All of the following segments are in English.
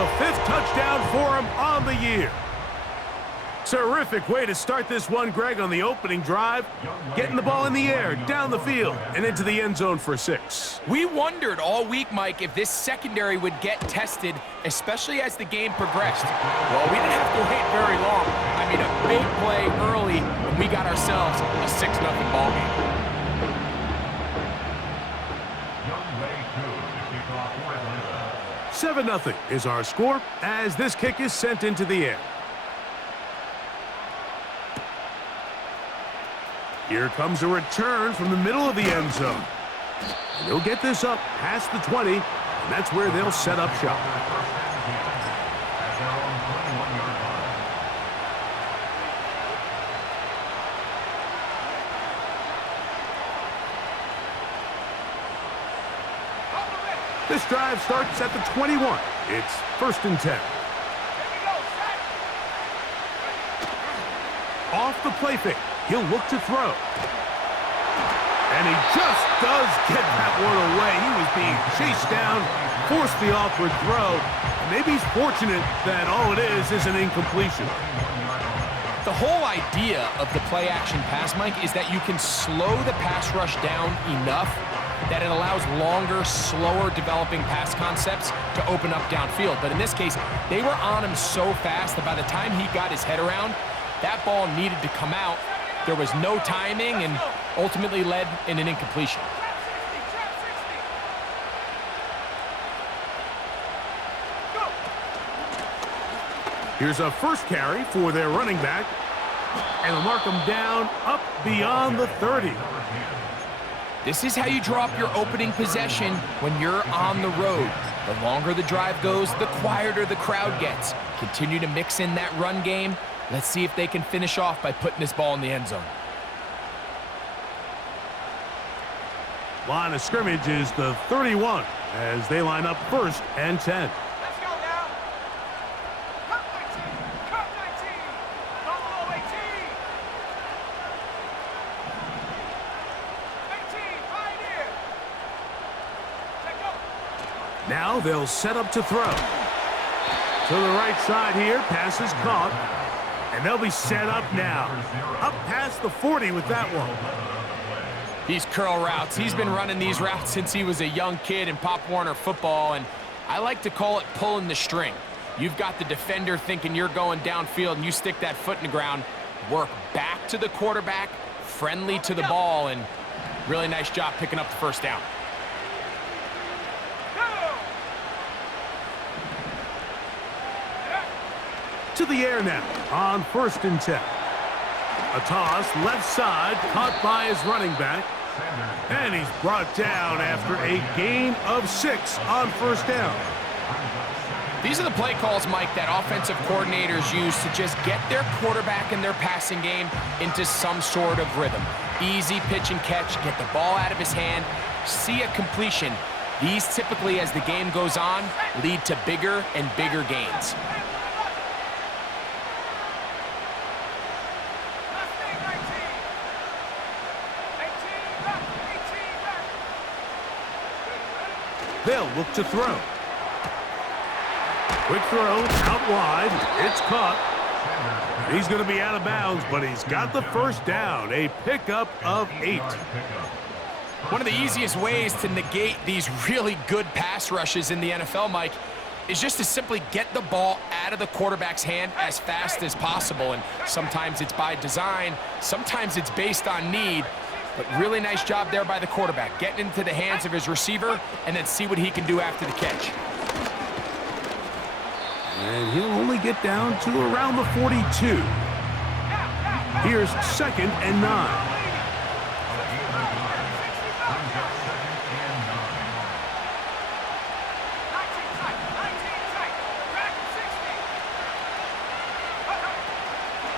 The 5th touchdown for him on the year. Terrific way to start this one, Greg, on the opening drive. Getting the ball in the air, down the field, and into the end zone for 6. We wondered all week, Mike, if this secondary would get tested, especially as the game progressed. Well, we didn't have to wait very long. I mean, a big play early, and we got ourselves a 6-0 ball game. 7-0 is our score as this kick is sent into the air. Here comes a return from the middle of the end zone. And they'll get this up past the 20, and that's where they'll set up shop. This drive starts at the 21. It's 1st and 10. Off the play fake. He'll look to throw. And he just does get that one away. He was being chased down, forced the awkward throw. And maybe he's fortunate that all it is an incompletion. The whole idea of the play-action pass, Mike, is that you can slow the pass rush down enough that it allows longer, slower developing pass concepts to open up downfield. But in this case, they were on him so fast that by the time he got his head around, that ball needed to come out. There was no timing and ultimately led in an incompletion. Here's a first carry for their running back. And they'll mark him down up beyond the 30. This is how you draw up your opening possession when you're on the road. The longer the drive goes, the quieter the crowd gets. Continue to mix in that run game. Let's see if they can finish off by putting this ball in the end zone. Line of scrimmage is the 31 as they line up 1st and 10. Let's go now. Cut 19. Cut 19. Buffalo 18. 18. Pioneer. Take go. Now they'll set up to throw. To the right side here, pass is caught. And they'll be set up now. Up past the 40 with that one. These curl routes, he's been running these routes since he was a young kid in Pop Warner football, and I like to call it pulling the string. You've got the defender thinking you're going downfield, and you stick that foot in the ground, work back to the quarterback, friendly to the ball, and really nice job picking up the first down. To the air now on 1st and 10. A toss left side caught by his running back. And he's brought down after a gain of 6 on 1st down. These are the play calls, Mike, that offensive coordinators use to just get their quarterback and their passing game into some sort of rhythm. Easy pitch and catch, get the ball out of his hand, see a completion. These typically, as the game goes on, lead to bigger and bigger gains. They'll look to throw. Quick throw out wide. It's caught. He's going to be out of bounds, but he's got the first down. A pickup of 8. One of the easiest ways to negate these really good pass rushes in the NFL, Mike, is just to simply get the ball out of the quarterback's hand as fast as possible. And sometimes it's by design, sometimes it's based on need. But really nice job there by the quarterback, getting into the hands of his receiver and then see what he can do after the catch. And he'll only get down to around the 42. Here's 2nd and 9.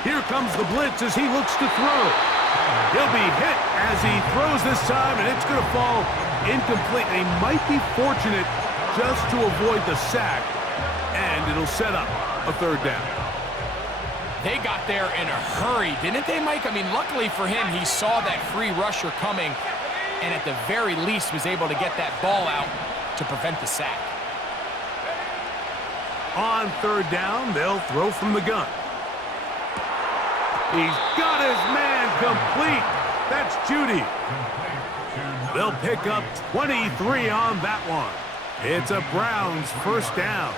Here comes the blitz as he looks to throw. He'll be hit as he throws this time, and it's going to fall incomplete. They might be fortunate just to avoid the sack, and it'll set up a 3rd down. They got there in a hurry, didn't they, Mike? I mean, luckily for him, he saw that free rusher coming, and at the very least was able to get that ball out to prevent the sack. On third down, they'll throw from the gun. He's got his man complete. That's Judy. They'll pick up 23 on that one. It's a Browns first down.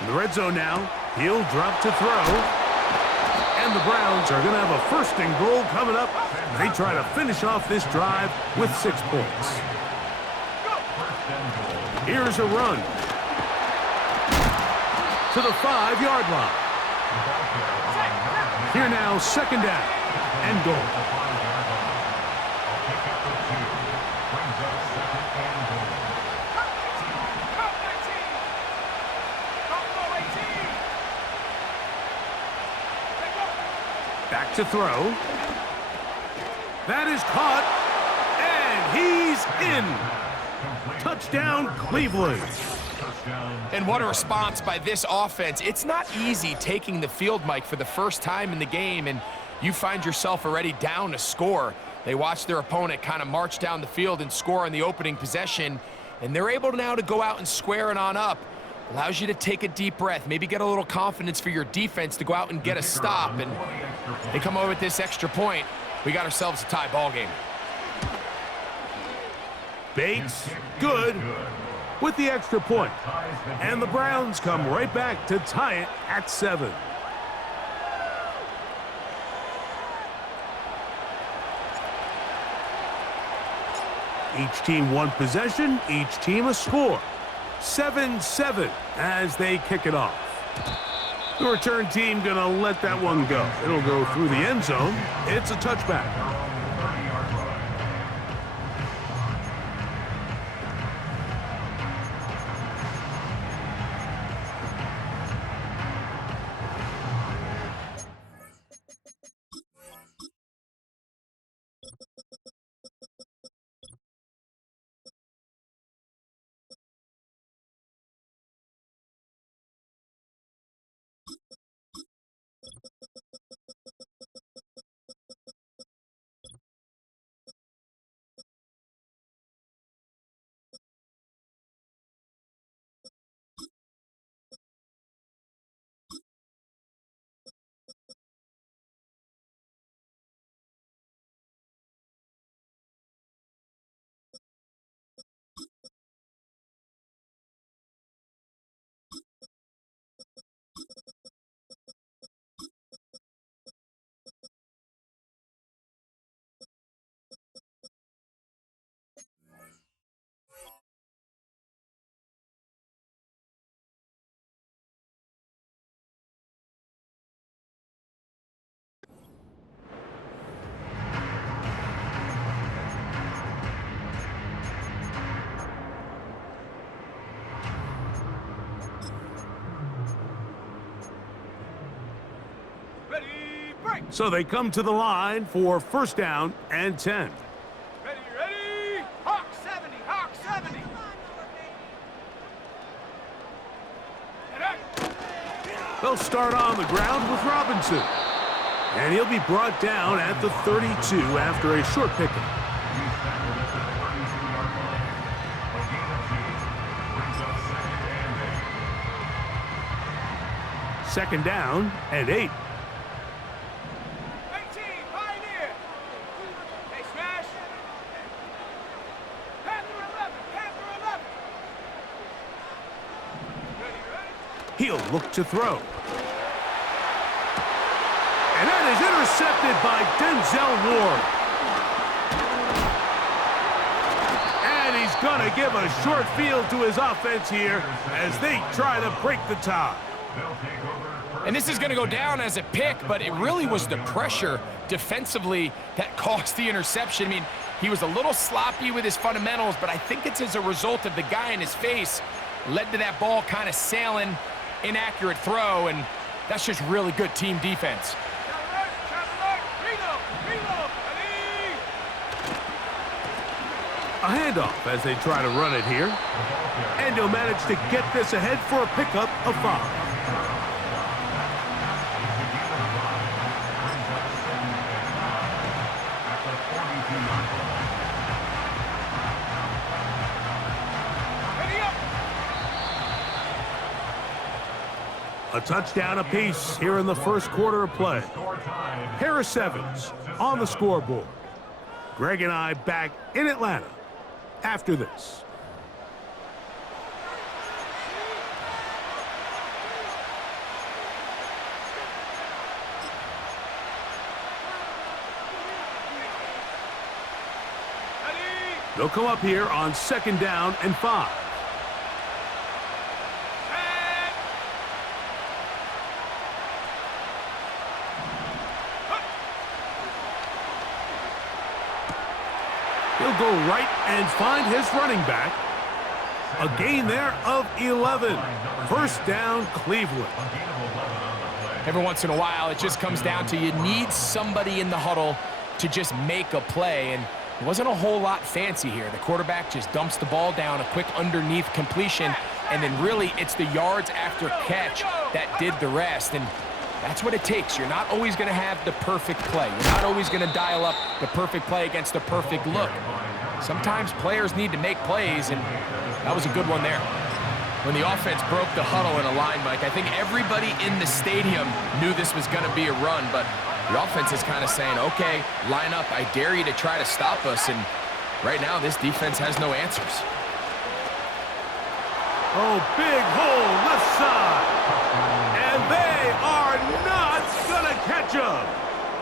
In the red zone now, he'll drop to throw. And the Browns are going to have a first and goal coming up. They try to finish off this drive with 6 points. Here's a run to the 5-yard line. Here now, second down and goal. Back to throw. That is caught, and he's in. Touchdown, Cleveland. And what a response by this offense. It's not easy taking the field, Mike, for the first time in the game, and you find yourself already down a score. They watch their opponent kind of march down the field and score on the opening possession, and they're able now to go out and square it on up. Allows you to take a deep breath, maybe get a little confidence for your defense to go out and get a stop, and they come over with this extra point. We got ourselves a tie ball game. Bates, good, with the extra point. And the Browns come right back to tie it at 7. Each team one possession, each team a score. 7-7 as they kick it off. The return team gonna let that one go. It'll go through the end zone. It's a touchback. So they come to the line for first down and 10. Ready, ready! Hawk 70, Hawk 70! They'll start on the ground with Robinson. And he'll be brought down at the 32 after a short pickup. Second down and 8. He'll look to throw. And that is intercepted by Denzel Ward. And he's going to give a short field to his offense here as they try to break the tie. And this is going to go down as a pick, but it really was the pressure defensively that caused the interception. I mean, he was a little sloppy with his fundamentals, but I think it's as a result of the guy in his face led to that ball kind of sailing. Inaccurate throw, and that's just really good team defense. A handoff as they try to run it here. And he'll manage to get this ahead for a pickup of 5. A touchdown apiece here in the first quarter of play. Pair of 7s on the scoreboard. Greg and I back in Atlanta after this. They'll come up here on 2nd down and 5. He'll go right and find his running back. A gain there of 11. First down, Cleveland. Every once in a while, it just comes down to you need somebody in the huddle to just make a play, and it wasn't a whole lot fancy here. The quarterback just dumps the ball down, a quick underneath completion, and then really it's the yards after catch that did the rest. And that's what it takes. You're not always going to have the perfect play. You're not always going to dial up the perfect play against the perfect look. Sometimes players need to make plays, and that was a good one there. When the offense broke the huddle in a line, Mike, I think everybody in the stadium knew this was going to be a run, but the offense is kind of saying, okay, line up. I dare you to try to stop us, and right now this defense has no answers. Oh, big hole left side. And they are not going to catch him.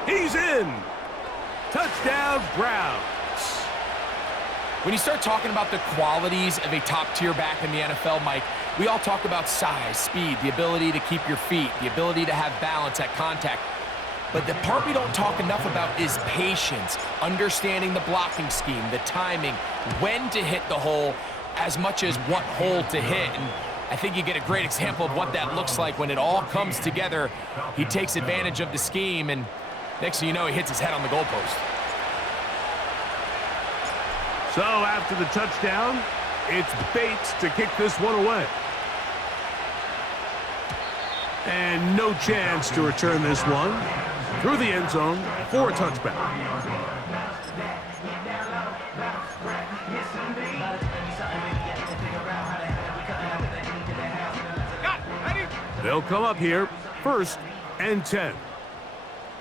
He's in. Touchdown, Browns. When you start talking about the qualities of a top-tier back in the NFL, Mike, we all talk about size, speed, the ability to keep your feet, the ability to have balance at contact. But the part we don't talk enough about is patience, understanding the blocking scheme, the timing, when to hit the hole, as much as what hole to hit. And I think you get a great example of what that looks like when it all comes together. He takes advantage of the scheme, and next thing you know, he hits his head on the goalpost. So after the touchdown, it's Bates to kick this one away. And no chance to return this one through the end zone for a touchback. They'll come up here, 1st and 10.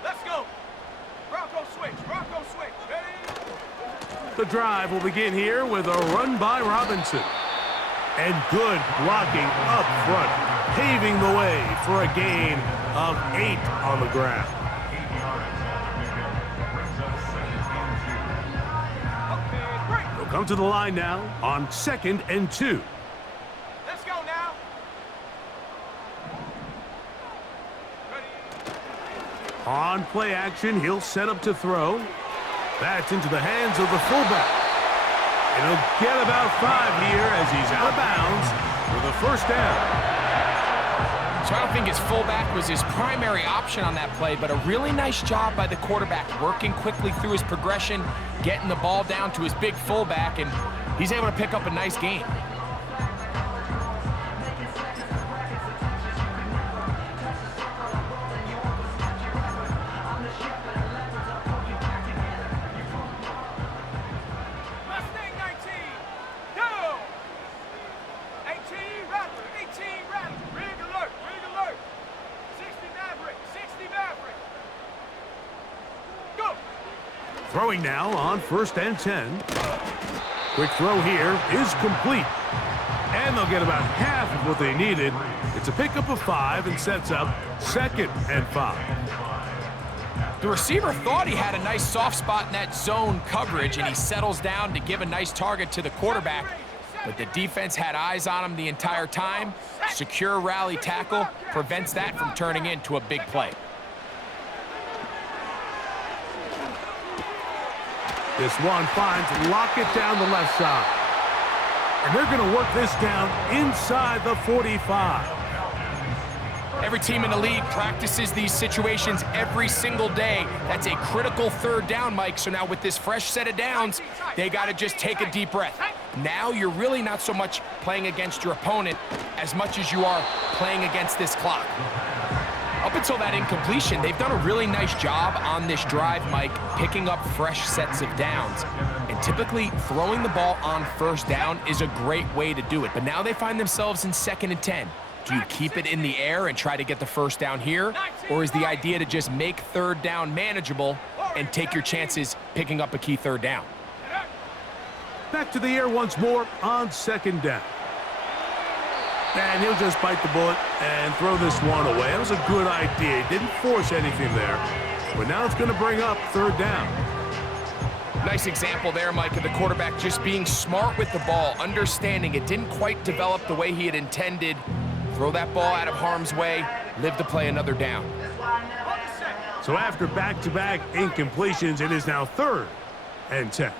Let's go. Bronco switch. Bronco switch. Ready? The drive will begin here with a run by Robinson. And good blocking up front, paving the way for a gain of 8 on the ground. They'll come to the line now on 2nd and 2. Let's go now. On play action, he'll set up to throw. That's into the hands of the fullback. And he'll get about 5 here as he's out of bounds for the first down. So I don't think his fullback was his primary option on that play, but a really nice job by the quarterback working quickly through his progression, getting the ball down to his big fullback, and he's able to pick up a nice gain. Throwing now on 1st and 10. Quick throw here is complete. And they'll get about half of what they needed. It's a pickup of 5 and sets up 2nd and 5. The receiver thought he had a nice soft spot in that zone coverage, and he settles down to give a nice target to the quarterback. But the defense had eyes on him the entire time. Secure rally tackle prevents that from turning into a big play. This one finds Lockett down the left side. And they're going to work this down inside the 45. Every team in the league practices these situations every single day. That's a critical third down, Mike. So now with this fresh set of downs, they got to just take a deep breath. Now you're really not so much playing against your opponent as much as you are playing against this clock. Up until that incompletion, they've done a really nice job on this drive, Mike, picking up fresh sets of downs. And typically, throwing the ball on first down is a great way to do it. But now they find themselves in 2nd and 10. Do you keep it in the air and try to get the first down here? Or is the idea to just make third down manageable and take your chances picking up a key third down? Back to the air once more on 2nd down. And he'll just bite the bullet and throw this one away. That was a good idea. He didn't force anything there. But now it's going to bring up 3rd down. Nice example there, Mike, of the quarterback just being smart with the ball, understanding it didn't quite develop the way he had intended. Throw that ball out of harm's way, live to play another down. So after back-to-back incompletions, it is now 3rd and 10.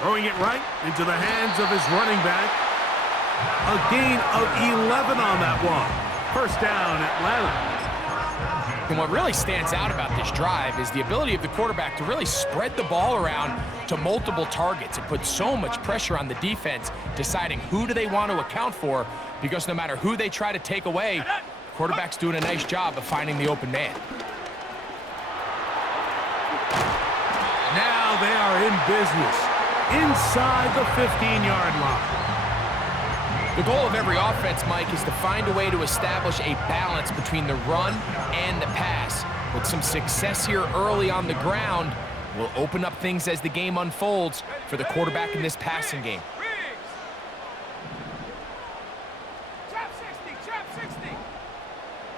Throwing it right into the hands of his running back. A gain of 11 on that one. First down, Atlanta. And what really stands out about this drive is the ability of the quarterback to really spread the ball around to multiple targets and put so much pressure on the defense, deciding who do they want to account for, because no matter who they try to take away, the quarterback's doing a nice job of finding the open man. Now they are in business inside the 15-yard line. The goal of every offense, Mike, is to find a way to establish a balance between the run and the pass. With some success here early on the ground, will open up things as the game unfolds for the quarterback in this passing game. Trap 60, trap 60.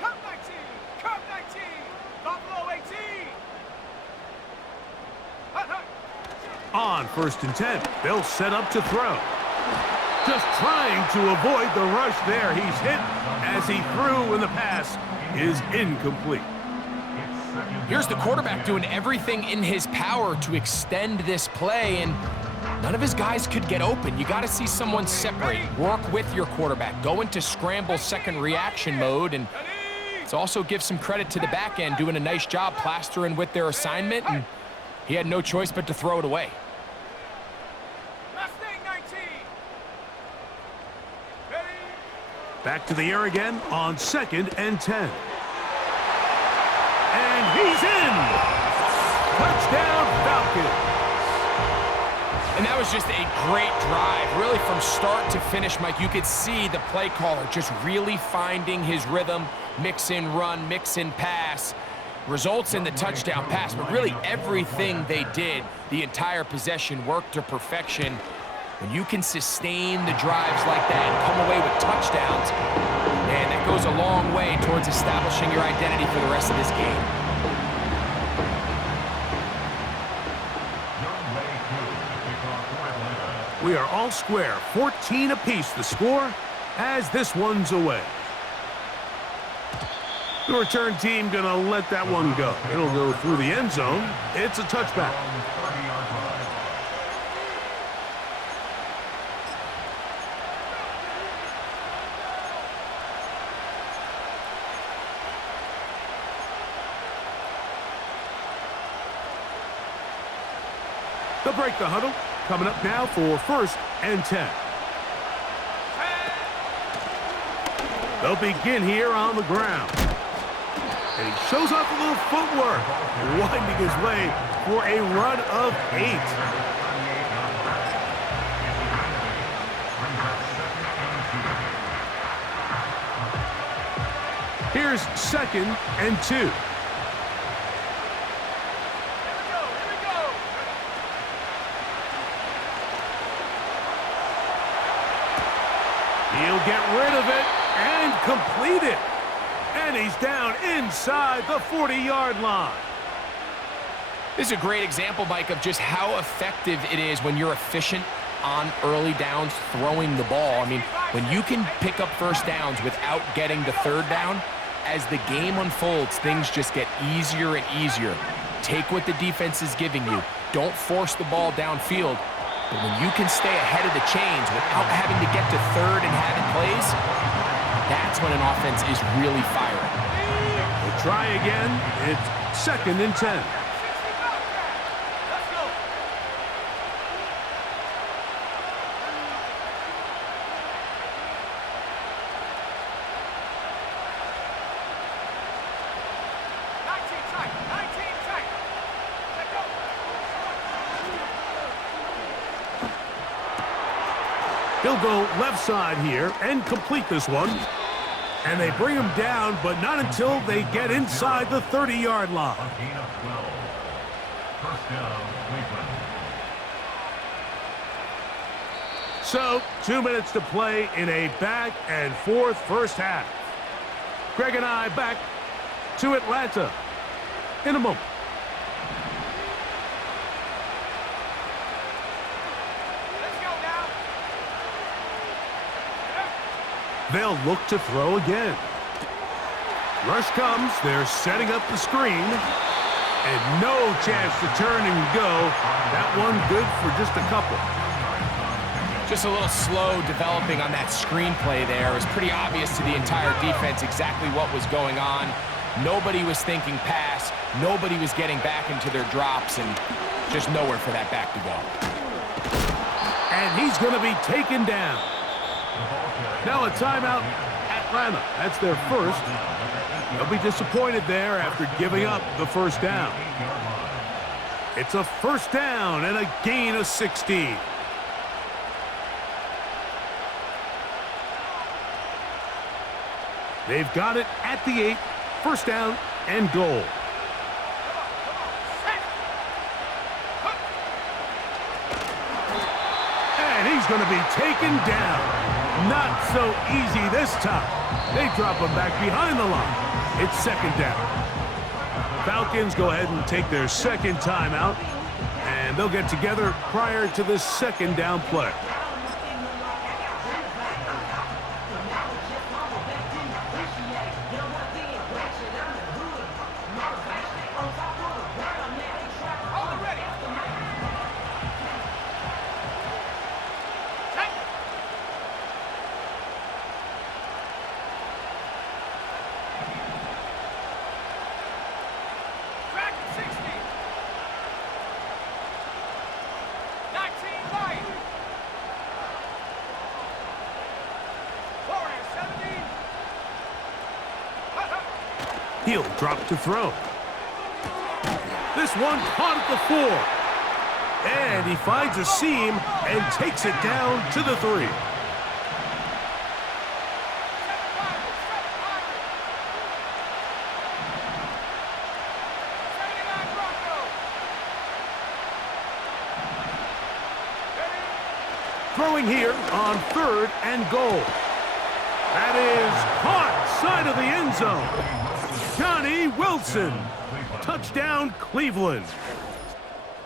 Cup 19, cup 19. Buffalo 18. Hut, hut. On 1st and 10, they'll set up to throw. Just trying to avoid the rush there. He's hit as he threw, and the pass is incomplete. Here's the quarterback doing everything in his power to extend this play, and none of his guys could get open. You got to see someone separate, work with your quarterback, go into scramble second reaction mode, and it's also give some credit to the back end doing a nice job plastering with their assignment, and he had no choice but to throw it away. Back to the air again on 2nd and 10. And he's in! Touchdown, Falcons! And that was just a great drive, really from start to finish, Mike. You could see the play caller just really finding his rhythm, mix in run, mix in pass. Results in the touchdown pass, but really everything they did, the entire possession, worked to perfection. When you can sustain the drives like that and come away with touchdowns, man, that goes a long way towards establishing your identity for the rest of this game. We are all square, 14 apiece the score as this one's away. The return team gonna let that one go. It'll go through the end zone. It's a touchback. They'll break the huddle. Coming up now for 1st and 10. They'll begin here on the ground. And he shows off a little footwork, winding his way for a run of 8. Here's 2nd and 2. He'll get rid of it and complete it. And he's down inside the 40-yard line. This is a great example, Mike, of just how effective it is when you're efficient on early downs throwing the ball. I mean, when you can pick up first downs without getting the third down, as the game unfolds, things just get easier and easier. Take what the defense is giving you. Don't force the ball downfield. But when you can stay ahead of the chains without having to get to third and having plays, that's when an offense is really firing. We'll try again. It's 2nd and 10. He'll go left side here and complete this one. And they bring him down, but not until they get inside the 30-yard line. So, 2 minutes to play in a back-and-forth first half. Greg and I back to Atlanta in a moment. They'll look to throw again. Rush comes. They're setting up the screen. And no chance to turn and go. That one good for just a couple. Just a little slow developing on that screenplay there. It was pretty obvious to the entire defense exactly what was going on. Nobody was thinking pass. Nobody was getting back into their drops, and just nowhere for that back to go. And he's going to be taken down. Now a timeout, Atlanta. That's their first. They'll be disappointed there after giving up the first down. It's a first down and a gain of 16. They've got it at the 8, first down and goal. And he's going to be taken down. Not so easy this time. They drop him back behind the line. It's 2nd down. Falcons go ahead and take their second timeout, and they'll get together prior to the 2nd down play. He'll drop to throw. This one caught at the 4. And he finds a seam and takes it down to the 3. Throwing here on 3rd and goal. That is caught side of the end zone. Johnny Wilson. Touchdown, Cleveland.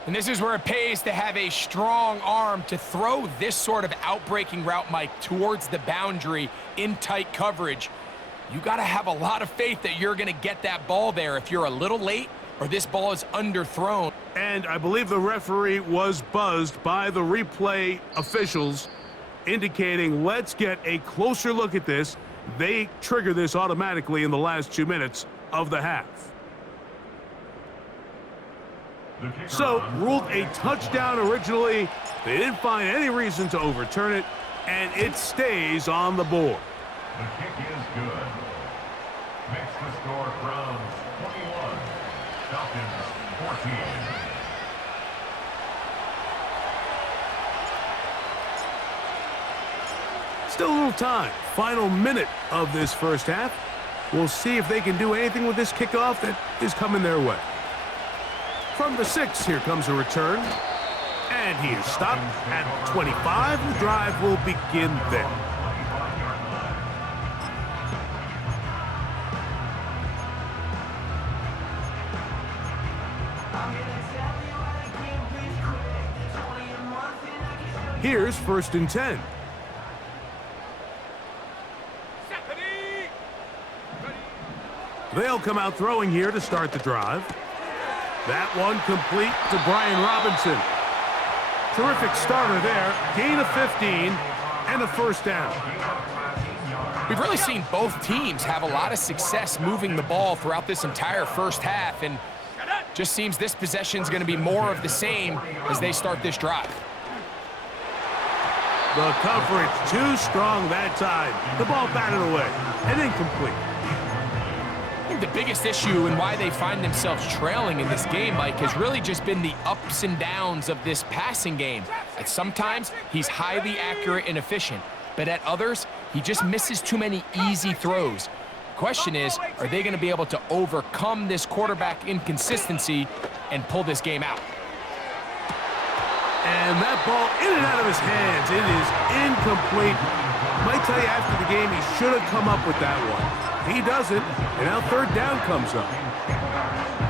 And this is where it pays to have a strong arm to throw this sort of outbreaking route, Mike, towards the boundary in tight coverage. You got to have a lot of faith that you're going to get that ball there if you're a little late or this ball is underthrown. And I believe the referee was buzzed by the replay officials, indicating let's get a closer look at this. They trigger this automatically in the last 2 minutes of the half. So, ruled a touchdown originally. They didn't find any reason to overturn it, and it stays on the board. The kick is good. Makes the score Browns 21, Falcons 14. Still a little time. Final minute of this first half. We'll see if they can do anything with this kickoff that is coming their way. From the 6, here comes a return. And he is stopped at 25. The drive will begin there. Here's 1st and 10. They'll come out throwing here to start the drive. That one complete to Brian Robinson. Terrific starter there. Gain of 15 and a 1st down. We've really seen both teams have a lot of success moving the ball throughout this entire first half, and just seems this possession is going to be more of the same as they start this drive. The coverage too strong that time. The ball batted away and incomplete. I think the biggest issue and why they find themselves trailing in this game, Mike, has really just been the ups and downs of this passing game. At sometimes, he's highly accurate and efficient, but at others, he just misses too many easy throws. Question is, are they going to be able to overcome this quarterback inconsistency and pull this game out? And that ball in and out of his hands. It is incomplete. Might tell you after the game he should have come up with that one. He doesn't, and now 3rd down comes up.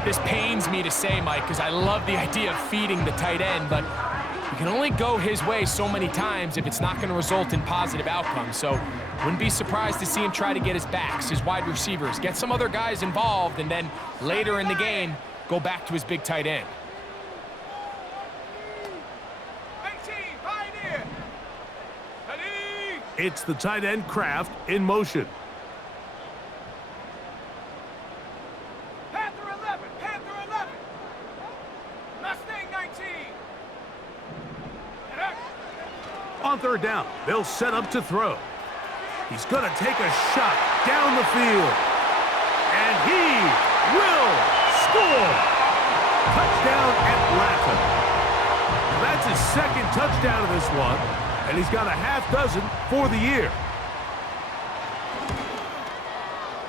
This pains me to say, Mike, because I love the idea of feeding the tight end, but you can only go his way so many times if it's not going to result in positive outcomes. So wouldn't be surprised to see him try to get his backs, his wide receivers, get some other guys involved, and then later in the game, go back to his big tight end. It's the tight end Kraft in motion. Panther 11, Panther 11. Mustang 19. On 3rd down, they'll set up to throw. He's going to take a shot down the field. And he will score. Touchdown Atlanta. That's his 2nd touchdown of this one. And he's got a half dozen for the year.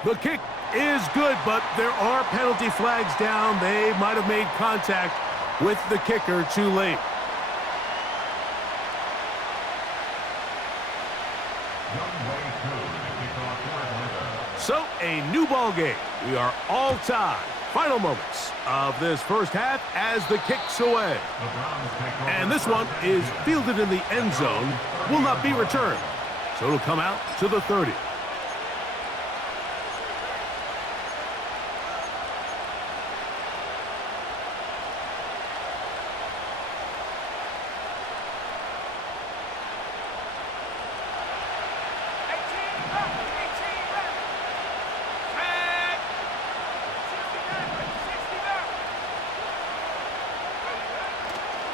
The kick is good, but there are penalty flags down. They might have made contact with the kicker too late. So, a new ball game. We are all tied. Final moments of this first half as the kick's away. And this one is fielded in the end zone. Will not be returned. So it'll come out to the 30.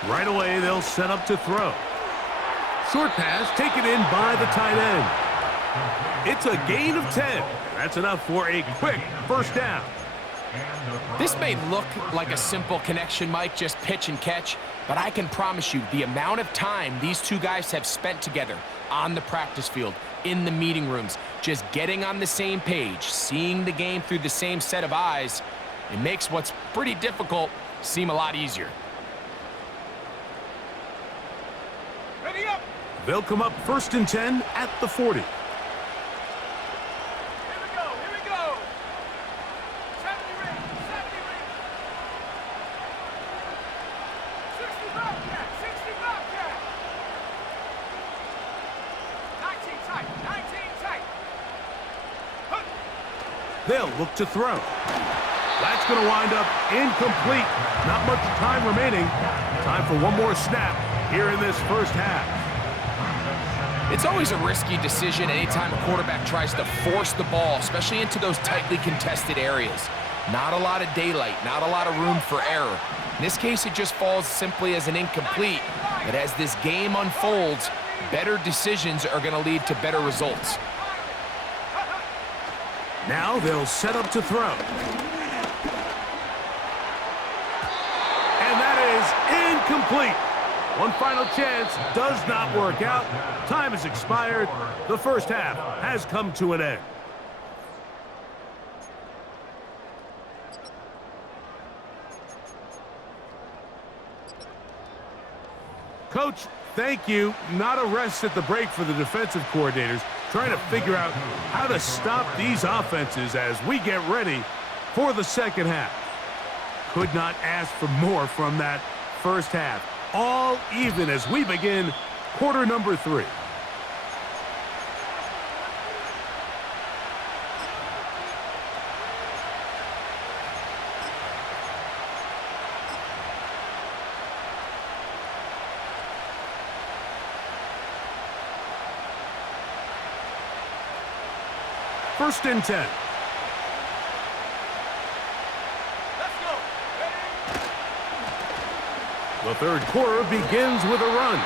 Right away, they'll set up to throw. Short pass taken in by the tight end. It's a gain of 10. That's enough for a quick 1st down. This may look like a simple connection, Mike, just pitch and catch, but I can promise you the amount of time these two guys have spent together on the practice field, in the meeting rooms, just getting on the same page, seeing the game through the same set of eyes, it makes what's pretty difficult seem a lot easier. Ready up. They'll come up 1st and 10 at the 40. Here we go. Here we go. 70 ring. 70 ring. 60 Bobcat. 60 Bobcat. 19 tight. 19 tight. Hup. They'll look to throw. That's going to wind up incomplete. Not much time remaining. Time for one more snap here in this first half. It's always a risky decision anytime a quarterback tries to force the ball, especially into those tightly contested areas. Not a lot of daylight, not a lot of room for error. In this case, it just falls simply as an incomplete. But as this game unfolds, better decisions are going to lead to better results. Now they'll set up to throw. And that is incomplete. One final chance does not work out. Time has expired. The first half has come to an end. Coach, thank you. Not a rest at the break for the defensive coordinators, trying to figure out how to stop these offenses as we get ready for the second half. Could not ask for more from that first half. All even as we begin quarter number 3. First and 10. Let's go. The third quarter begins with a run.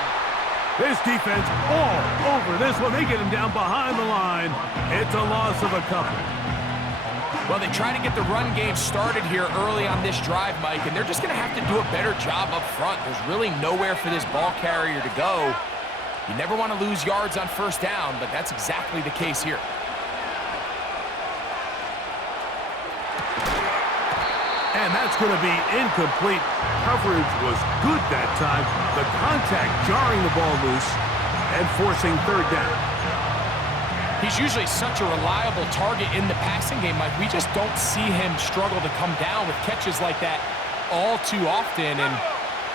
This defense all over this one. They get him down behind the line. It's a loss of a couple. Well, they try to get the run game started here early on this drive, Mike, and they're just going to have to do a better job up front. There's really nowhere for this ball carrier to go. You never want to lose yards on first down, but that's exactly the case here. And that's going to be incomplete. Coverage was good that time. The contact jarring the ball loose and forcing third down. He's usually such a reliable target in the passing game, Mike. We just don't see him struggle to come down with catches like that all too often. And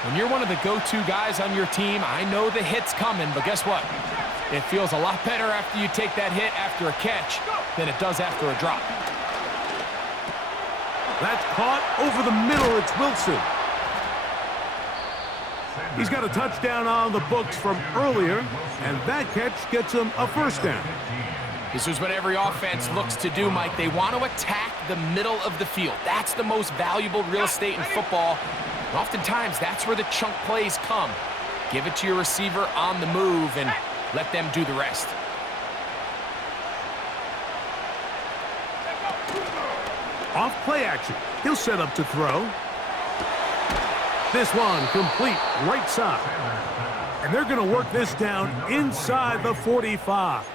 when you're one of the go-to guys on your team, I know the hit's coming, but guess what? It feels a lot better after you take that hit after a catch than it does after a drop. That's caught over the middle. It's Wilson. He's got a touchdown on the books from earlier, and that catch gets him a first down. This is what every offense looks to do, Mike. They want to attack the middle of the field. That's the most valuable real estate in football. And oftentimes, that's where the chunk plays come. Give it to your receiver on the move and let them do the rest. Off play action. He'll set up to throw. This one complete right side. And they're going to work this down inside the 45.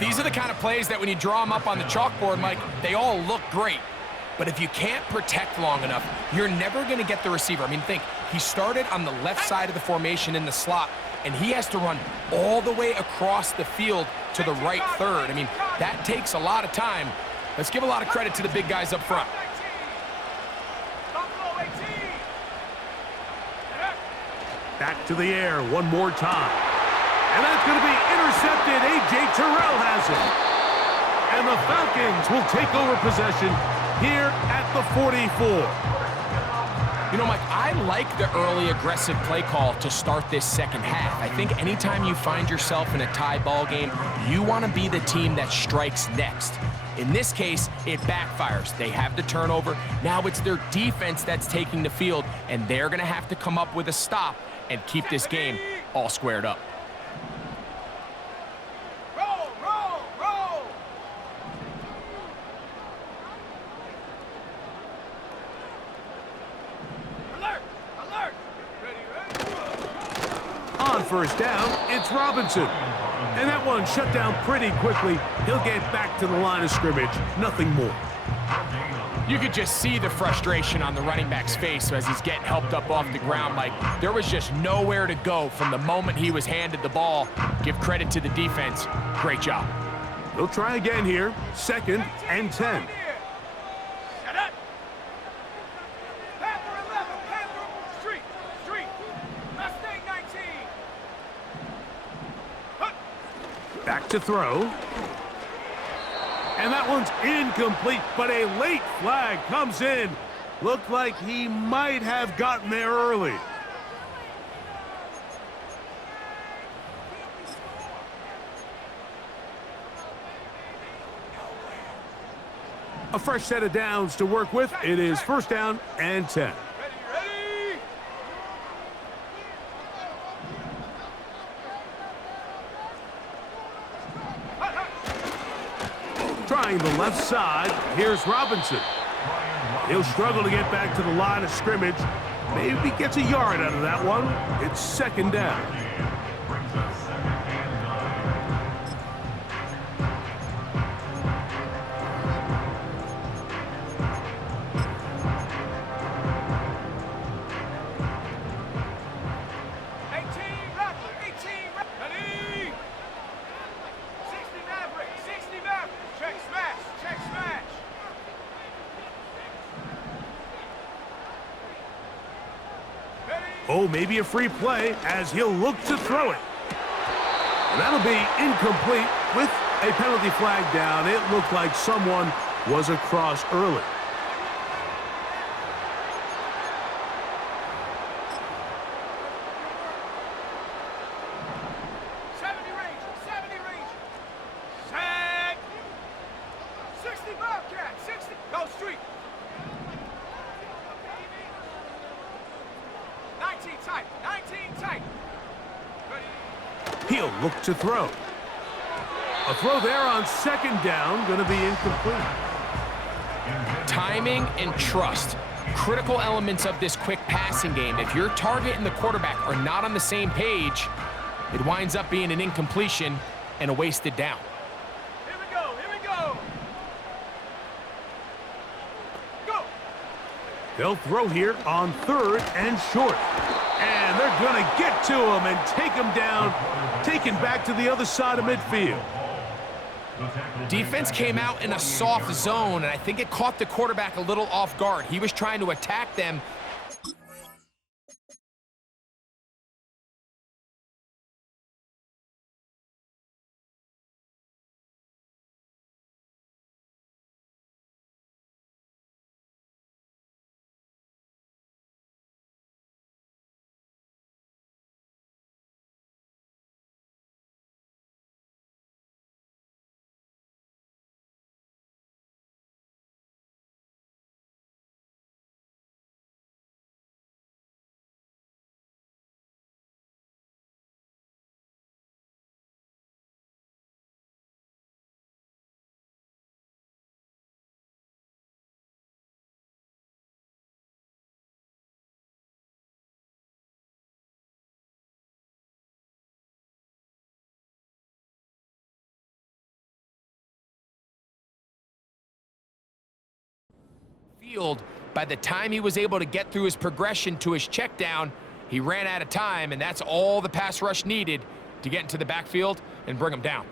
These are the kind of plays that when you draw them up on the chalkboard, Mike, they all look great. But if you can't protect long enough, you're never going to get the receiver. I mean, think, he started on the left side of the formation in the slot, and he has to run all the way across the field to the right third. I mean, that takes a lot of time. Let's give a lot of credit to the big guys up front. Back to the air one more time. And that's going to be intercepted. A.J. Terrell has it. And the Falcons will take over possession here at the 44. You know, Mike, I like the early aggressive play call to start this second half. I think anytime you find yourself in a tie ball game, you want to be the team that strikes next. In this case, it backfires. They have the turnover. Now it's their defense that's taking the field, and they're going to have to come up with a stop and keep this game all squared up. Roll, roll, roll. Alert, alert. Ready, ready. On first down, it's Robinson. And that one shut down pretty quickly. He'll get back to the line of scrimmage. Nothing more. You could just see the frustration on the running back's face as he's getting helped up off the ground. Like, there was just nowhere to go from the moment he was handed the ball. Give credit to the defense. Great job. They'll try again here. Second and 10. Shut up. Panther 11, Panther, street, street. Mustang 19. Back to throw. And that one's incomplete, but a late flag comes in. Looked like he might have gotten there early. A fresh set of downs to work with. It is first down and 10. Ready, Trying the left side, here's Robinson. He'll struggle to get back to the line of scrimmage. Maybe gets a yard out of that one. It's second down. Oh, maybe a free play as he'll look to throw it. And that'll be incomplete with a penalty flag down. It looked like someone was across early. Set. 60 Bobcat. 60. Go street. 19 tight. 19 tight. Ready. He'll look to throw. A throw there on second down, going to be incomplete. Timing and trust, critical elements of this quick passing game. If your target and the quarterback are not on the same page, it winds up being an incompletion and a wasted down. Here we go. Here we go. Go. They'll throw here on third and short. And they're going to get to him and take him down, taken back to the other side of midfield. Defense came out in a soft zone, and I think it caught the quarterback a little off guard. He was trying to attack them. Field, by the time he was able to get through his progression to his check down, he ran out of time, and that's all the pass rush needed to get into the backfield and bring him down.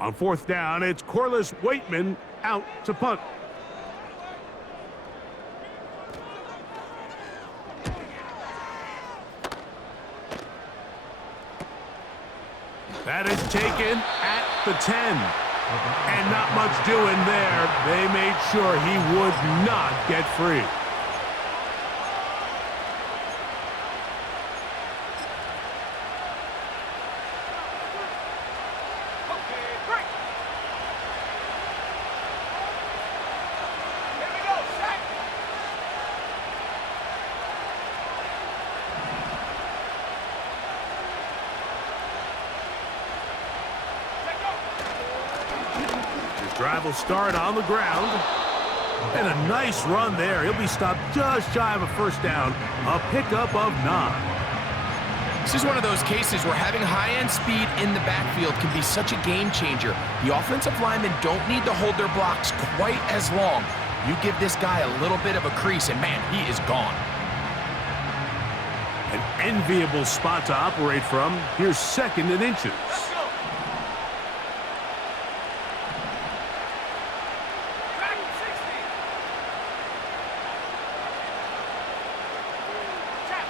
On fourth down, it's Corliss Waitman out to punt. That is taken at the 10. And not much doing there. They made sure he would not get free. Okay, break. Here we go. Set. Drive will start on the ground. And a nice run there. He'll be stopped just shy of a first down. A pickup of 9. This is one of those cases where having high-end speed in the backfield can be such a game changer. The offensive linemen don't need to hold their blocks quite as long. You give this guy a little bit of a crease, and man, he is gone. An enviable spot to operate from. Here's second and inches. Let's go. Back 60. Check.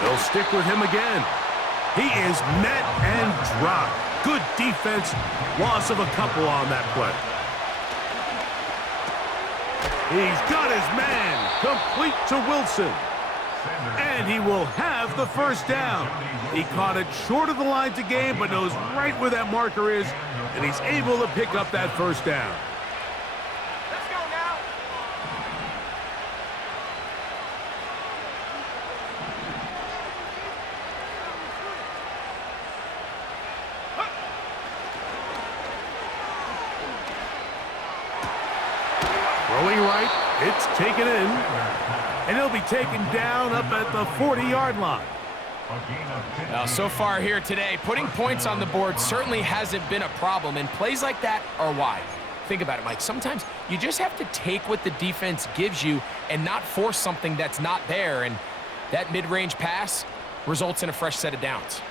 They'll stick with him again. He is met and dropped. Good defense. Loss of a couple on that play. He's got his man. Complete to Wilson. And he will have the first down. He caught it short of the line to gain, but knows right where that marker is, and he's able to pick up that first down. Let's go now. Throwing right, it's taken in, and he'll be taken down up at the 40-yard line. Now, so far here today, putting points on the board certainly hasn't been a problem, and plays like that are why. Think about it, Mike. Sometimes you just have to take what the defense gives you and not force something that's not there, and that mid-range pass results in a fresh set of downs.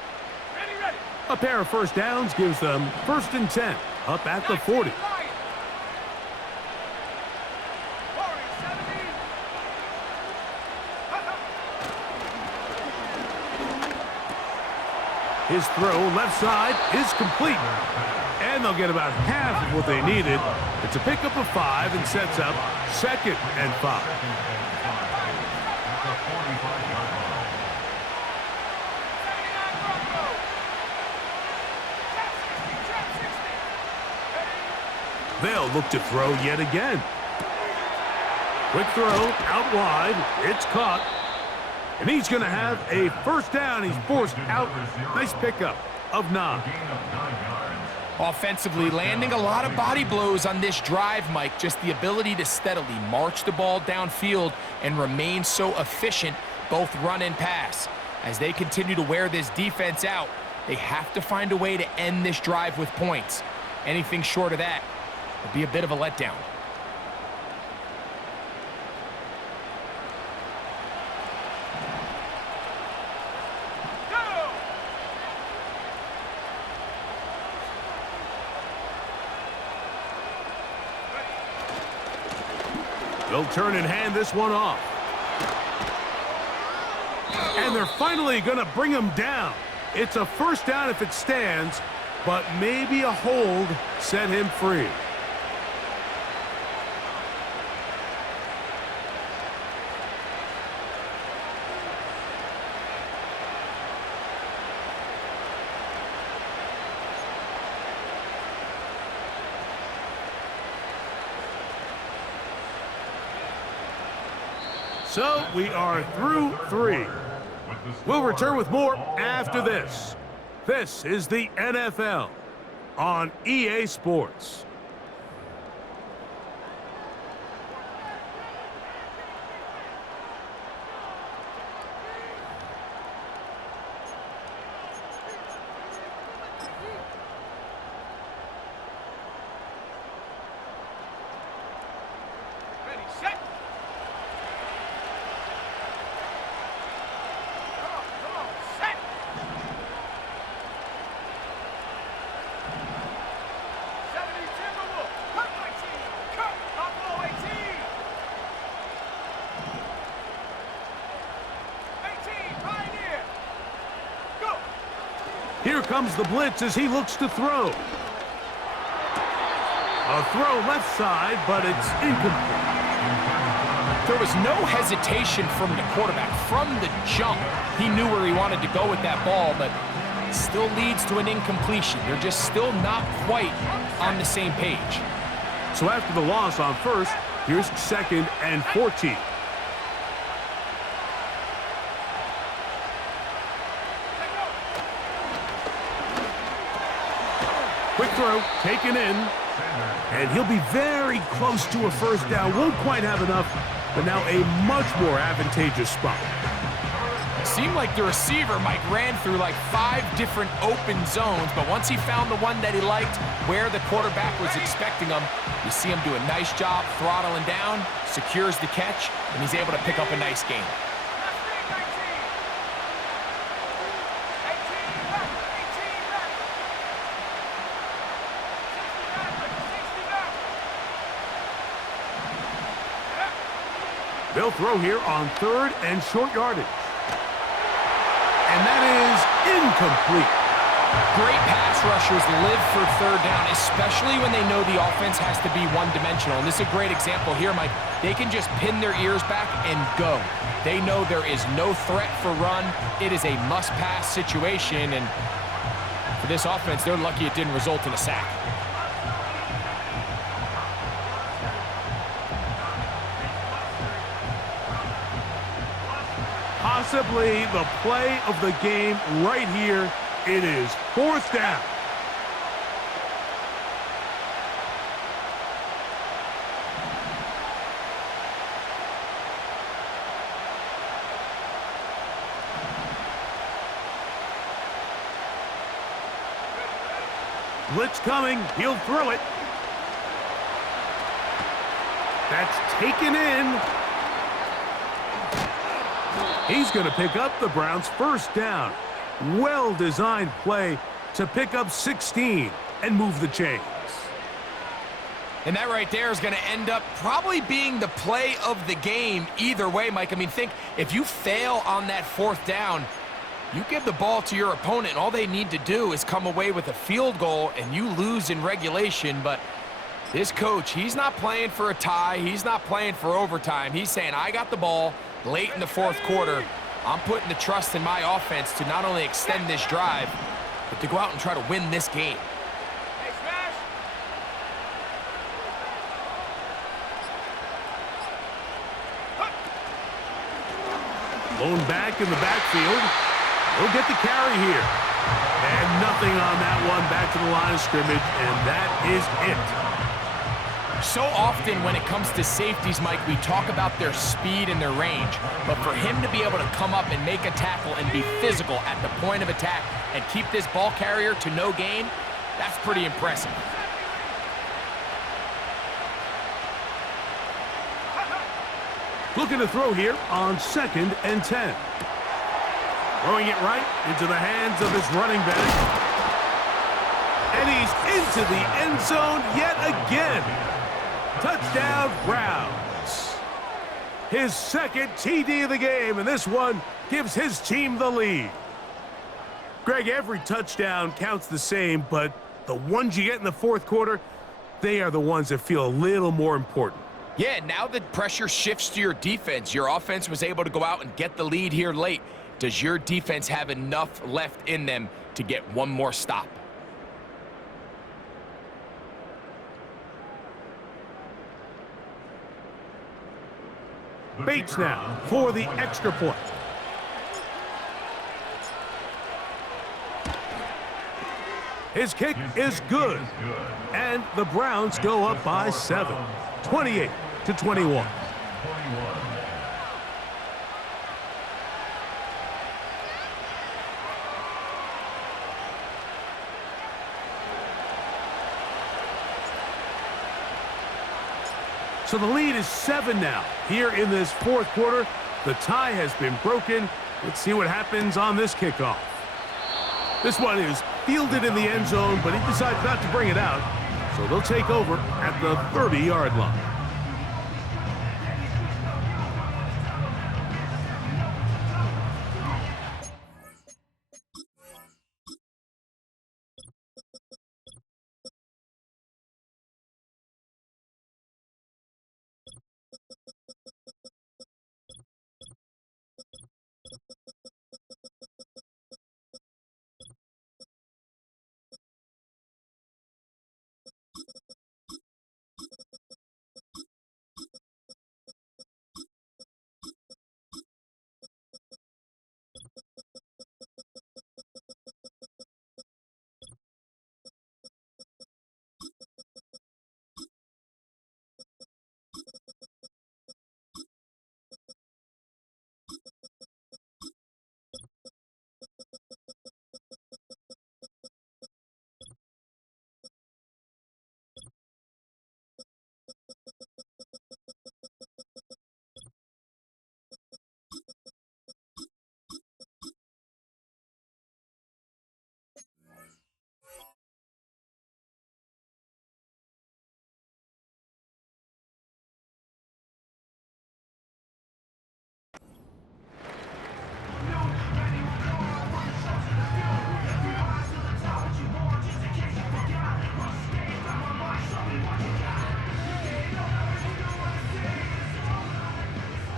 Ready. A pair of first downs gives them 1st and 10, up at the 40. His throw left side is complete. And they'll get about half of what they needed. It's a pickup of 5 and sets up 2nd and 5. They'll look to throw yet again. Quick throw out wide. It's caught. And he's going to have a first down. He's forced out. Nice pickup of 9. Offensively, landing a lot of body blows on this drive, Mike. Just the ability to steadily march the ball downfield and remain so efficient, both run and pass. As they continue to wear this defense out, they have to find a way to end this drive with points. Anything short of that would be a bit of a letdown. They'll turn and hand this one off. And they're finally going to bring him down. It's a first down if it stands, but maybe a hold set him free. So we are through 3. We'll return with more after this. This is the NFL on EA Sports. Ready, set. Come on, set. Timberwolves, cut 19, cut, Buffalo 18. 18, Pioneer. Go. Here comes the blitz as he looks to throw. A throw left side, but it's incomplete. There was no hesitation from the quarterback. From the jump, he knew where he wanted to go with that ball, but still leads to an incompletion. They're just still not quite on the same page. So after the loss on first, here's 2nd and 14. Quick throw, taken in, and he'll be very close to a first down. Won't quite have enough, but now a much more advantageous spot. Seemed like the receiver, Mike, ran through like 5 different open zones, but once he found the one that he liked, where the quarterback was expecting him, you see him do a nice job throttling down, secures the catch, and he's able to pick up a nice gain. They'll throw here on 3rd and short yardage. And that is incomplete. Great pass rushers live for 3rd down, especially when they know the offense has to be one-dimensional. And this is a great example here, Mike. They can just pin their ears back and go. They know there is no threat for run. It is a must-pass situation, and for this offense, they're lucky it didn't result in a sack. Possibly the play of the game right here. It is 4th down. Blitz coming. He'll throw it. That's taken in. He's going to pick up the Browns' first down. Well-designed play to pick up 16 and move the chains. And that right there is going to end up probably being the play of the game either way, Mike. I mean, think, if you fail on that fourth down, you give the ball to your opponent, and all they need to do is come away with a field goal, and you lose in regulation. But this coach, he's not playing for a tie. He's not playing for overtime. He's saying, I got the ball late in the fourth quarter. I'm putting the trust in my offense to not only extend this drive, but to go out and try to win this game. Hey, smash! Blown back in the backfield. He'll get the carry here. And nothing on that one. Back to the line of scrimmage, and that is it. So often when it comes to safeties, Mike, we talk about their speed and their range. But for him to be able to come up and make a tackle and be physical at the point of attack and keep this ball carrier to no gain, that's pretty impressive. Looking to throw here on 2nd and 10. Throwing it right into the hands of his running back. And he's into the end zone yet again. Touchdown, Browns. His second TD of the game, and this one gives his team the lead. Greg, every touchdown counts the same, but the ones you get in the fourth quarter, they are the ones that feel a little more important. Yeah, now the pressure shifts to your defense. Your offense was able to go out and get the lead here late. Does your defense have enough left in them to get one more stop? Bates now for the extra point. His kick is good. And the Browns go up by 7, 28-21. So the lead is 7 now. Here in this fourth quarter, the tie has been broken. Let's see what happens on this kickoff. This one is fielded in the end zone, but he decides not to bring it out. So they'll take over at the 30-yard line.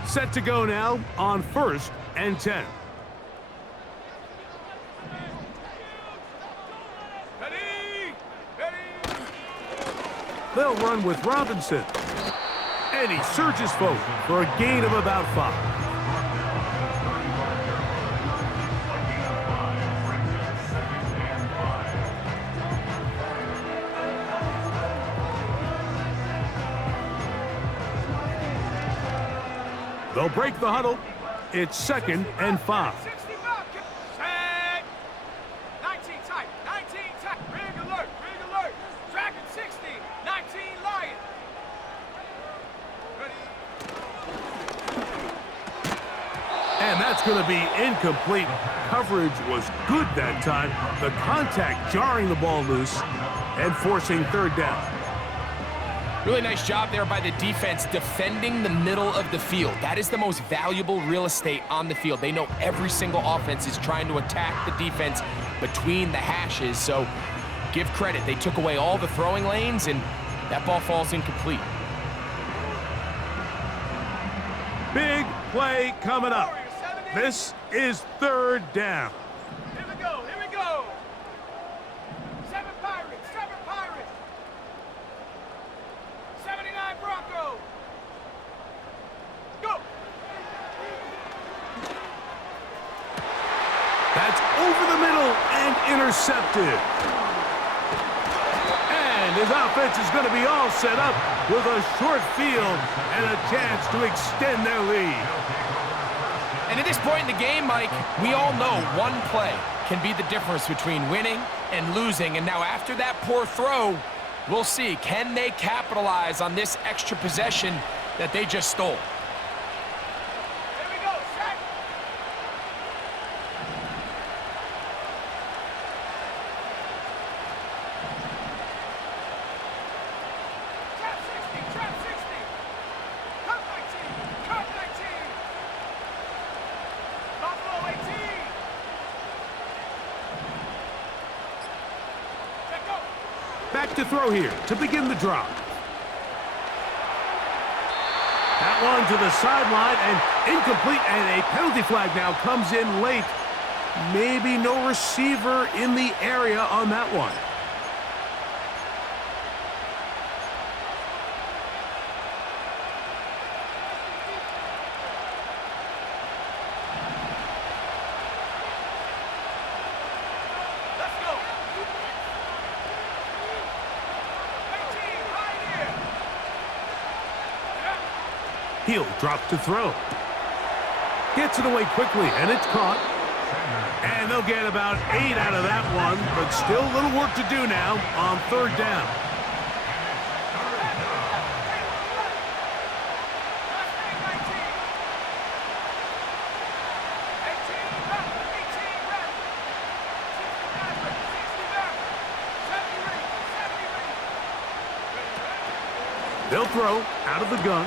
Set to go now on 1st and 10. Ready! Ready! They'll run with Robinson. And he surges forward for a gain of about 5. They'll break the huddle. It's 2nd and 5. 60 back. Set. 19 tight. 19 tight. Rig alert. Rig alert. Dragon 60. 19 Lion. That's going to be incomplete. Coverage was good that time. The contact jarring the ball loose and forcing third down. Really nice job there by the defense defending the middle of the field. That is the most valuable real estate on the field. They know every single offense is trying to attack the defense between the hashes. So give credit. They took away all the throwing lanes, and that ball falls incomplete. Big play coming up. This is third down. Here we go, here we go. 7 Pirates, 7 Pirates. 79 Broncos. Go. That's over the middle and intercepted. And his offense is going to be all set up with a short field and a chance to extend their lead. And at this point in the game, Mike, we all know one play can be the difference between winning and losing. And now after that poor throw, we'll see, can they capitalize on this extra possession that they just stole? Here we go, set. Trap 60, trap 60. Cut 19, cut 19. Buffalo 18. Let go. Back to throw here to begin the drive. That one to the sideline and incomplete, and a penalty flag now comes in late. Maybe no receiver in the area on that one. Let's go. 18, right here. Yeah. He'll drop to throw. Gets it away quickly, and it's caught. And they'll get about 8 out of that one, but still a little work to do now on third down. They'll throw out of the gun.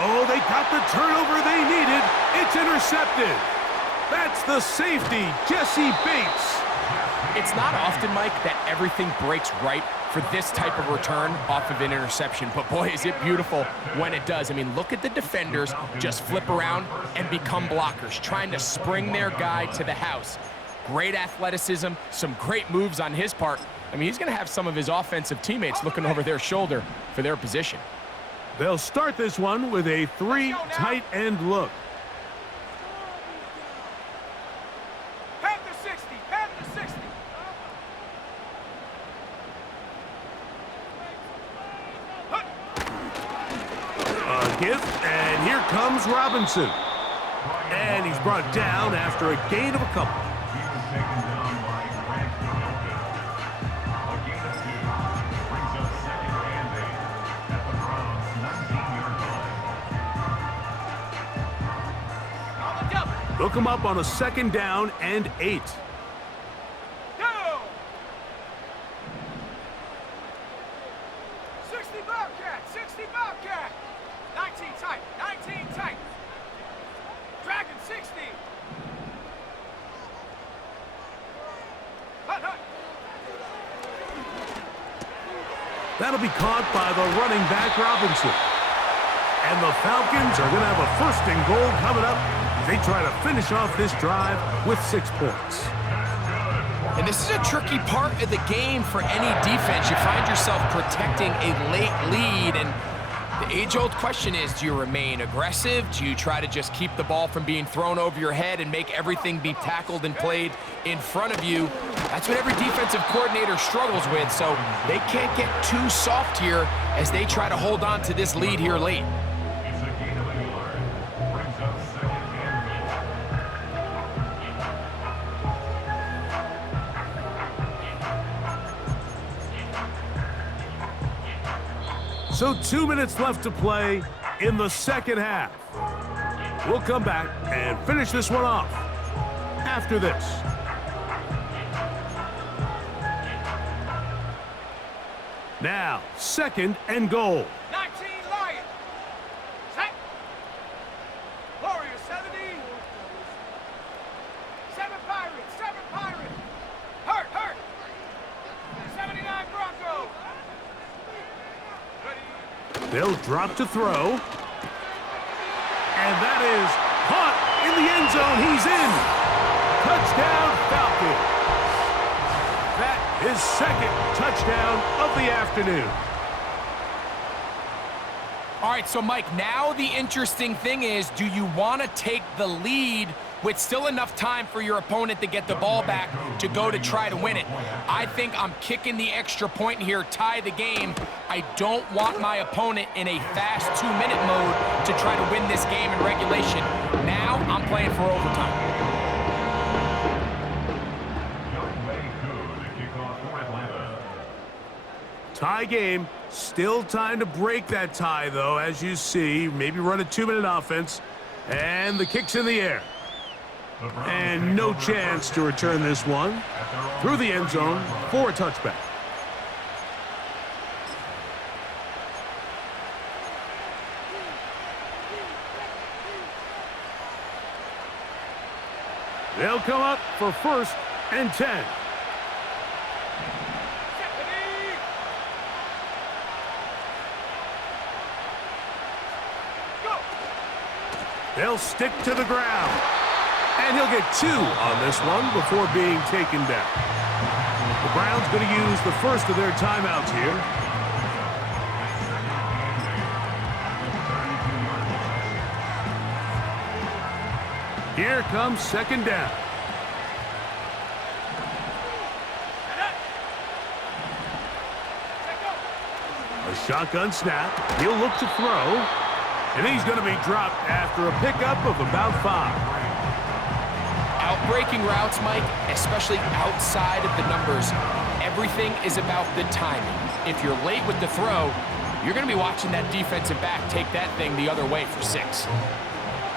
Oh, they got the turnover they needed. It's intercepted. That's the safety, Jesse Bates. It's not often, Mike, that everything breaks right for this type of return off of an interception. But boy, is it beautiful when it does. I mean, look at the defenders just flip around and become blockers, trying to spring their guy to the house. Great athleticism, some great moves on his part. I mean, he's going to have some of his offensive teammates looking over their shoulder for their position. They'll start this one with a 3 tight end look. Panther 60, Panther 60. A gift, and here comes Robinson. And he's brought down after a gain of a couple. He was taken down by Grant Wilkins. A gain of 2 brings up second and 8 at the Browns' 19-yard line. On the double. Look him up on a second down and 8. Go. 60 Bobcat, 60 Bobcat. 19 tight, 19 tight. Dragon 60. Hut, hut. That'll be caught by the running back, Robinson. And the Falcons are going to have a 1st and goal coming up as they try to finish off this drive with 6 points. And this is a tricky part of the game for any defense. You find yourself protecting a late lead, and the age-old question is, do you remain aggressive? Do you try to just keep the ball from being thrown over your head and make everything be tackled and played in front of you? That's what every defensive coordinator struggles with, so they can't get too soft here as they try to hold on to this lead here late. It's a gain of a yard. Brings up second and 8. So 2 minutes left to play in the second half. We'll come back and finish this one off after this. Now, 2nd and goal. 19 Lions. Set. Warriors 70. 7 Pirates. 7 Pirates. Hurt. 79 Broncos. Ready. They'll drop to throw. And that is caught in the end zone. He's in. Touchdown, Falcons. That is 2nd touchdown of the afternoon. All right, so Mike, now the interesting thing is, do you want to take the lead with still enough time for your opponent to get the ball back to go to try to win it? I think I'm kicking the extra point here, tie the game. I don't want my opponent in a fast 2-minute mode to try to win this game in regulation. Now I'm playing for overtime. Tie game. Still time to break that tie, though, as you see. Maybe run a 2-minute offense. And the kick's in the air. And no chance to return this one through the end zone for a touchback. They'll come up for 1st and 10. They'll stick to the ground. And he'll get 2 on this one before being taken down. The Browns going to use the first of their timeouts here. Here comes 2nd down. A shotgun snap. He'll look to throw. And he's going to be dropped after a pickup of about 5. Outbreaking routes, Mike, especially outside of the numbers, everything is about the timing. If you're late with the throw, you're going to be watching that defensive back take that thing the other way for 6.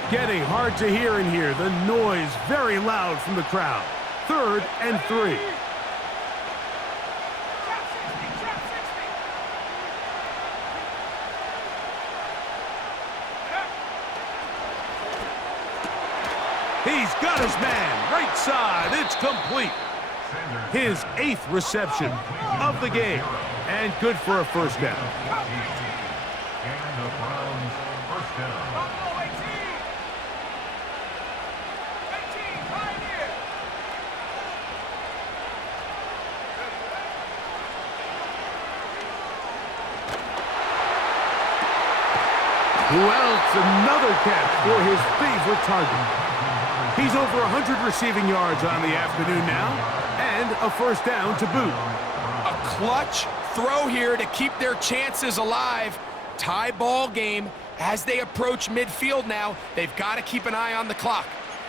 Getting hard to hear in here. The noise very loud from the crowd. 3rd and 3. He's got his man, right side, it's complete. His 8th reception of the game, and good for a 1st down. And the Browns' 1st down. Who else? Another catch for his favorite target. He's over 100 receiving yards on the afternoon now, and a 1st down to boot. A clutch throw here to keep their chances alive. Tie ball game as they approach midfield now. They've got to keep an eye on the clock.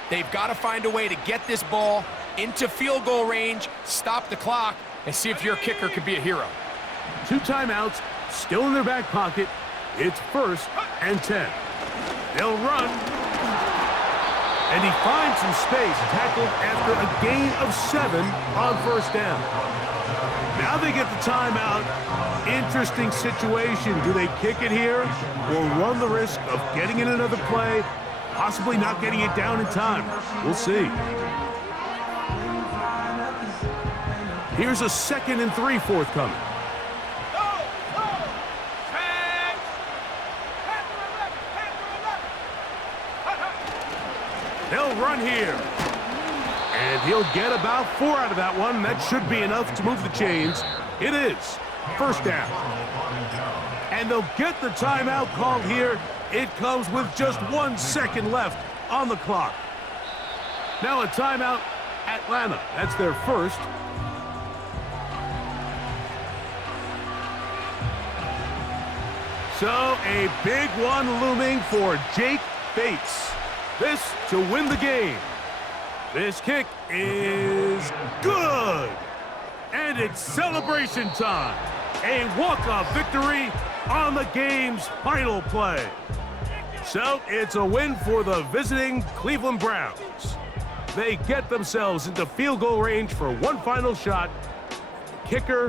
They've got to find a way to get this ball into field goal range, stop the clock, and see if your kicker could be a hero. 2 timeouts still in their back pocket. It's 1st and 10. They'll run. And he finds some space, tackled after a gain of 7 on 1st down. Now they get the timeout. Interesting situation. Do they kick it here or run the risk of getting in another play, possibly not getting it down in time? We'll see. Here's a 2nd and 3 forthcoming. They'll run here. And he'll get about 4 out of that one. That should be enough to move the chains. It is 1st down. And they'll get the timeout called here. It comes with just 1 second left on the clock. Now a timeout, Atlanta. That's their 1st. So a big one looming for Jake Bates. This to win the game. This kick is good. And it's celebration time. A walk-off victory on the game's final play. So it's a win for the visiting Cleveland Browns. They get themselves into field goal range for one final shot. Kicker